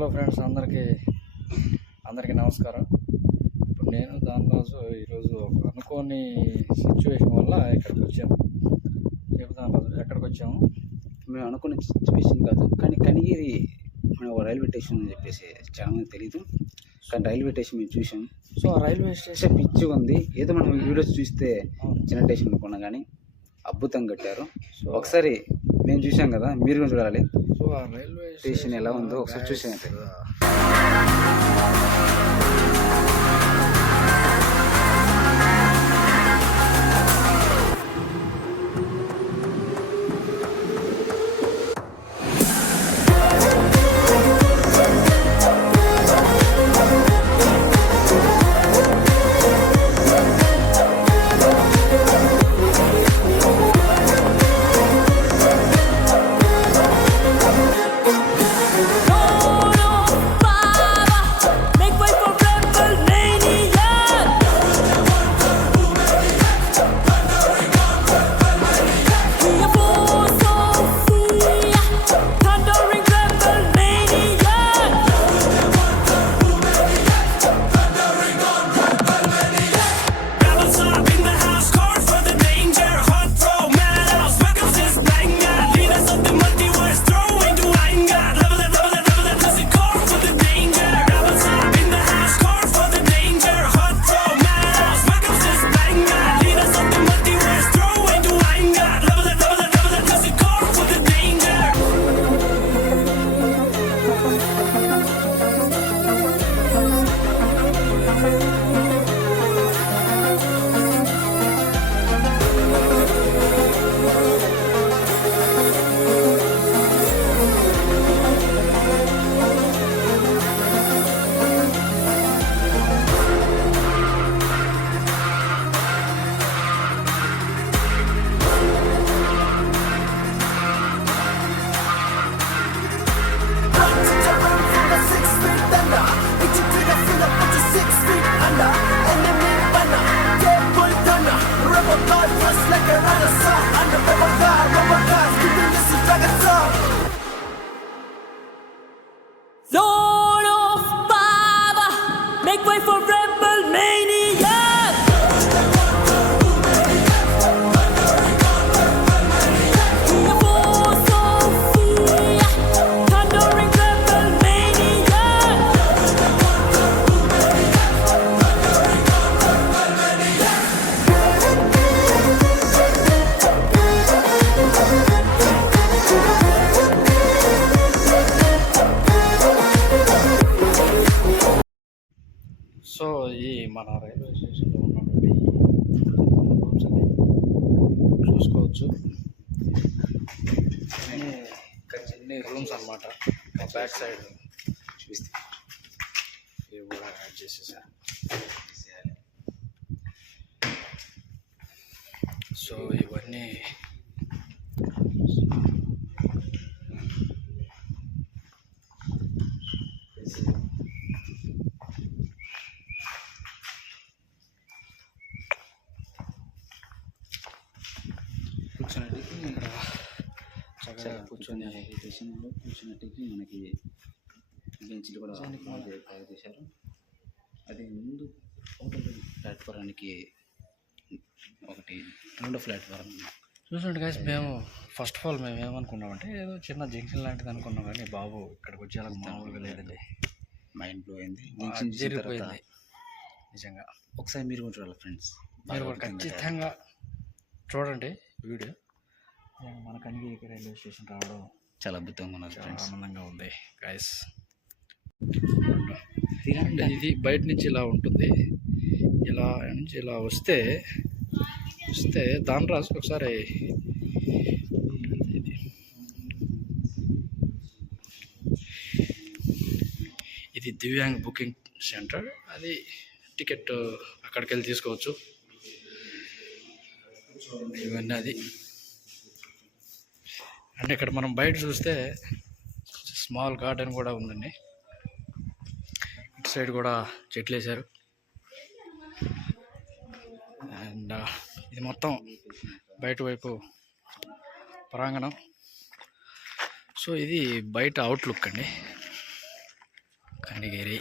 Hello friends, అందరికీ నమస్కారం. ఇప్పుడు నేను దానిరాజు ఈరోజు ఒక అనుకోని సిచ్యువేషన్ వల్ల ఇక్కడికి వచ్చాము. చెబుతాను రాజు, ఎక్కడికి వచ్చాము? మేము అనుకున్న సిచ్యువేషన్ కాదు, కానీ కనిగిరి మనం రైల్వే స్టేషన్ అని చెప్పేసి చాలామంది తెలియదు. కానీ రైల్వే స్టేషన్ మేము చూసాం. సో ఆ రైల్వే స్టేషన్ పిచ్చిగా ఉంది. ఏదో మనం వీడియోస్ చూస్తే చిన్న స్టేషన్ అనుకున్నాం, కానీ అద్భుతంగా కట్టారు. సో ఒకసారి మేము చూసాం కదా, మీరు కూడా చూడాలి. సో ఆ రైల్వే స్టేషన్ ఎలా ఉందో ఒకసారి చూసానంటే Lord of power, make way for rebel maniac. The force of fear, thundering rebel maniac. So ఈ మన రైల్వే స్టేషన్లో ఉన్నటువంటి రూమ్స్ అన్ని చూసుకోవచ్చు. చిన్ని రూమ్స్ అన్నమాట. బ్యాక్ సైడ్ చూస్తే ఇవి కూడా యాడ్ చేసేసారు. సో ఇవన్నీ కూర్చున్నట్టుకి ఇక్కడ చక్కగా కూర్చొని స్టేషన్లో కూర్చున్నట్టుకి మనకి బెంచ్లు కూడా తయారు చేశారు. అది ముందు ప్లాట్ఫారానికి ఒకటి రెండో ప్లాట్ఫారం చూసినట్టు గైస్, మేము ఫస్ట్ ఆఫ్ ఆల్ మేము ఏమనుకున్నామంటే ఏదో చిన్న జంక్షన్ లాంటిది అనుకున్నాం, కానీ బాబు ఇక్కడికి వచ్చేలా మామూలుగా లేదండి. మైండ్ బ్లో అయింది. జరిగిపోయింది నిజంగా. ఒకసారి మీరు కూడా చూడాలి ఫ్రెండ్స్, మీరు కూడా ఖచ్చితంగా చూడండి వీడియో. మన కనిగిరి రైల్వే స్టేషన్ రావడం చాలా అద్భుతంగా ఉన్నారు ఫ్రెండ్స్, ఆనందంగా ఉంది గైస్. ఇది బయట నుంచి ఇలా ఉంటుంది, ఇలా నుంచి ఇలా వస్తే దాని రాసు ఒకసారి ఇది దివ్యాంగ్ బుకింగ్ సెంటర్. అది టికెట్ అక్కడికి వెళ్ళి తీసుకోవచ్చు. ఇవన్నీ అది. అంటే ఇక్కడ మనం బయట చూస్తే స్మాల్ గార్డెన్ కూడా ఉందండి. ఇటు సైడ్ కూడా చెట్లు వేశారు. అండ్ ఇది మొత్తం బయట వైపు ప్రాంగణం. సో ఇది బయట అవుట్లుక్ అండి. కనిగిరి